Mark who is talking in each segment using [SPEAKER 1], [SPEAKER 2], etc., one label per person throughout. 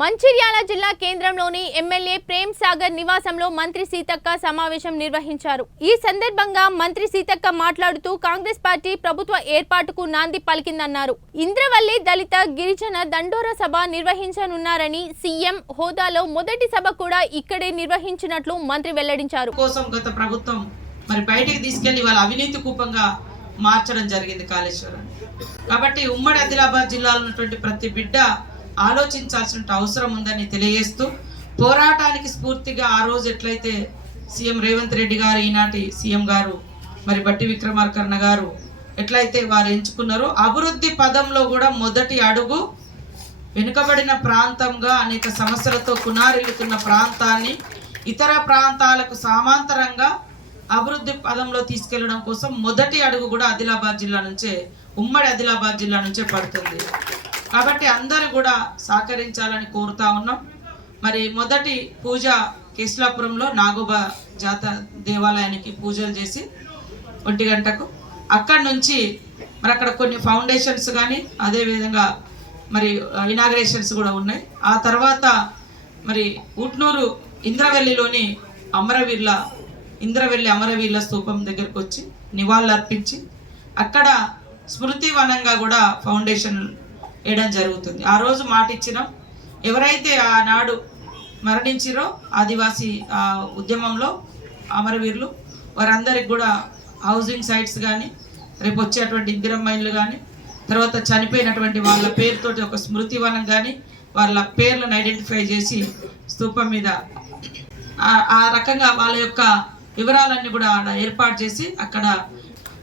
[SPEAKER 1] మంచిర్యాల జిల్లా కేంద్రంలోని ఎమ్మెల్యే ప్రేమ్ సాగర్ నివాసంలో మంత్రి సీతక్క సమావేశం నిర్వహించారు. ఈ సందర్భంగా మంత్రి సీతక్క మాట్లాడుతూ కాంగ్రెస్ పార్టీ ప్రభుత్వ ఏర్పాటుకు నాంది పలికిందన్నారు. ఇంద్రవల్లి దళిత గిరిజన దండోర సభ నిర్వహించనున్నారని సీఎం హోదాలో మొదటి సభ కూడా ఇక్కడే నిర్వహించినట్లు మంత్రి వెల్లడించారు.
[SPEAKER 2] కోసం గత ప్రభుత్వం మరి బయటికి తీసుకెళ్ళి వాళ్ళ అవినీతి కూపంగా మార్చడం జరిగింది కాళేశ్వరం. కాబట్టి ఉమ్మడి ఆదిలాబాద్ జిల్లాలో ఉన్నటువంటి ప్రతి బిడ్డ ఆలోచించాల్సిన అవసరం ఉందని తెలియజేస్తూ పోరాటానికి స్ఫూర్తిగా ఆ రోజు ఎట్లయితే సీఎం రేవంత్ రెడ్డి గారు ఈనాటి సీఎం గారు మరి బట్టి విక్రమార్కన్న గారు ఎట్లయితే వారు ఎంచుకున్నారో అభివృద్ధి పదంలో కూడా మొదటి అడుగు వెనుకబడిన ప్రాంతంగా అనేక సమస్యలతో కునారిల్లుతున్న ప్రాంతాన్ని ఇతర ప్రాంతాలకు సమాంతరంగా అభివృద్ధి పదంలో తీసుకెళ్ళడం కోసం మొదటి అడుగు కూడా ఆదిలాబాద్ జిల్లా నుంచే ఉమ్మడి ఆదిలాబాద్ జిల్లా నుంచే పడుతుంది. కాబట్టి అందరూ కూడా సహకరించాలని కోరుతా ఉన్నాం. మరి మొదటి పూజ కేశలాపురంలో నాగోబా జాత దేవాలయానికి పూజలు చేసి ఒంటి గంటకు. అక్కడి నుంచి మరి అక్కడ కొన్ని ఫౌండేషన్స్ కానీ అదేవిధంగా మరి ఇనాగ్రేషన్స్ కూడా ఉన్నాయి. ఆ తర్వాత మరి ఉట్నూరు ఇంద్రవెల్లిలోని అమరవీర్ల ఇంద్రవెల్లి అమరవీర్ల స్థూపం దగ్గరకు వచ్చి నివాళులు అర్పించి అక్కడ స్మృతివనంగా కూడా ఫౌండేషన్ వేయడం జరుగుతుంది. ఆ రోజు మాట ఇచ్చినాం ఎవరైతే ఆనాడు మరణించిరో ఆదివాసీ ఉద్యమంలో అమరవీరులు వారందరికి కూడా హౌసింగ్ సైట్స్ కానీ రేపు వచ్చేటువంటి ఇందిరం మైన్లు కానీ తర్వాత చనిపోయినటువంటి వాళ్ళ పేరుతోటి ఒక స్మృతి వనం కానీ వాళ్ళ పేర్లను ఐడెంటిఫై చేసి స్థూపం మీద ఆ- రకంగా వాళ్ళ యొక్క వివరాలన్నీ కూడా ఆడ ఏర్పాటు చేసి అక్కడ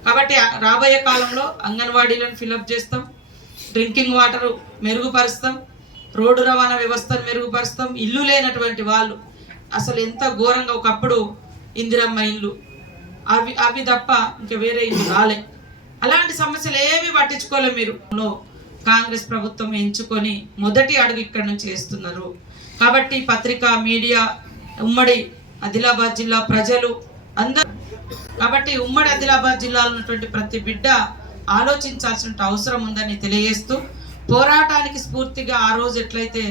[SPEAKER 2] కాబట్టి రాబోయే కాలంలో అంగన్వాడీలను ఫిలప్ చేస్తాం. డ్రింకింగ్ వాటర్ మెరుగుపరుస్తాం రోడ్డు రవాణా వ్యవస్థను మెరుగుపరుస్తాం ఇల్లు లేనటువంటి వాళ్ళు అసలు ఎంత ఘోరంగా ఒకప్పుడు ఇందిరమ్మ ఇల్లు. అవి అవి తప్ప ఇంకా వేరే ఇల్లు రాలే. అలాంటి సమస్యలు ఏమి పట్టించుకోలే మీరు. కాంగ్రెస్ ప్రభుత్వం ఎంచుకొని మొదటి అడుగు ఇక్కడ నుంచి వేస్తున్నారు. కాబట్టి పత్రిక మీడియా ఉమ్మడి ఆదిలాబాద్ జిల్లా ప్రజలు అందరూ కాబట్టి ఉమ్మడి ఆదిలాబాద్ జిల్లాలో ఉన్నటువంటి ప్రతి బిడ్డ ఆలోచించాల్సిన అవసరం ఉందని తెలియజేస్తూ పోరాటానికి స్ఫూర్తిగా ఆ రోజు ఎట్లయితే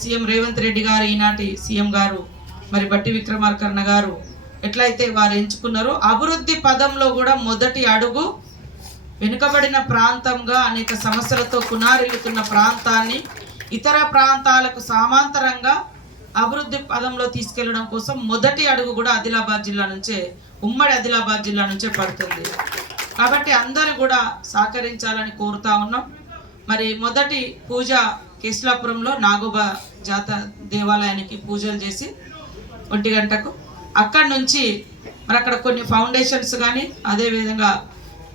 [SPEAKER 2] సీఎం రేవంత్ రెడ్డి గారు ఈనాటి సీఎం గారు మరి బట్టి విక్రమార్కన్న గారు ఎట్లయితే వారు ఎంచుకున్నారో అభివృద్ధి పదంలో కూడా మొదటి అడుగు వెనుకబడిన ప్రాంతంగా అనేక సమస్యలతో కునారిల్లుతున్న ప్రాంతాన్ని ఇతర ప్రాంతాలకు సమాంతరంగా అభివృద్ధి పదంలో తీసుకెళ్ళడం కోసం మొదటి అడుగు కూడా ఆదిలాబాద్ జిల్లా నుంచే ఉమ్మడి ఆదిలాబాద్ జిల్లా నుంచే పడుతుంది. కాబట్టి అందరూ కూడా సహకరించాలని కోరుతా ఉన్నాం. మరి మొదటి పూజ కేశలాపురంలో నాగోబా జాత దేవాలయానికి పూజలు చేసి ఒంటి గంటకు. అక్కడి నుంచి మరి అక్కడ కొన్ని ఫౌండేషన్స్ కానీ అదేవిధంగా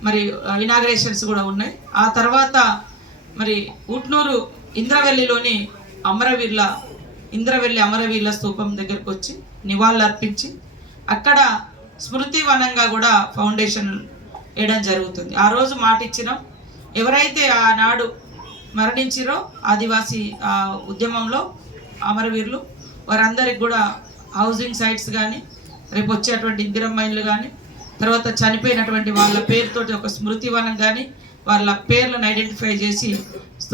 [SPEAKER 2] మరి ఇనాగ్రేషన్స్ కూడా ఉన్నాయి. ఆ తర్వాత మరి ఉట్నూరు ఇంద్రవెల్లిలోని అమరవీర్ల ఇంద్రవెల్లి అమరవీర్ల స్థూపం దగ్గరకు వచ్చి నివాళులు అర్పించి అక్కడ స్మృతివనంగా కూడా ఫౌండేషన్ వేయడం జరుగుతుంది. ఆ రోజు మాట ఇచ్చినాం ఎవరైతే ఆనాడు మరణించిరో ఆదివాసీ ఆ ఉద్యమంలో అమరవీరులు వారందరికి కూడా హౌసింగ్ సైట్స్ కానీ రేపు వచ్చేటువంటి ఇందిరమ్మ కానీ తర్వాత చనిపోయినటువంటి వాళ్ళ పేరుతోటి ఒక స్మృతివనం కానీ వాళ్ళ పేర్లను ఐడెంటిఫై చేసి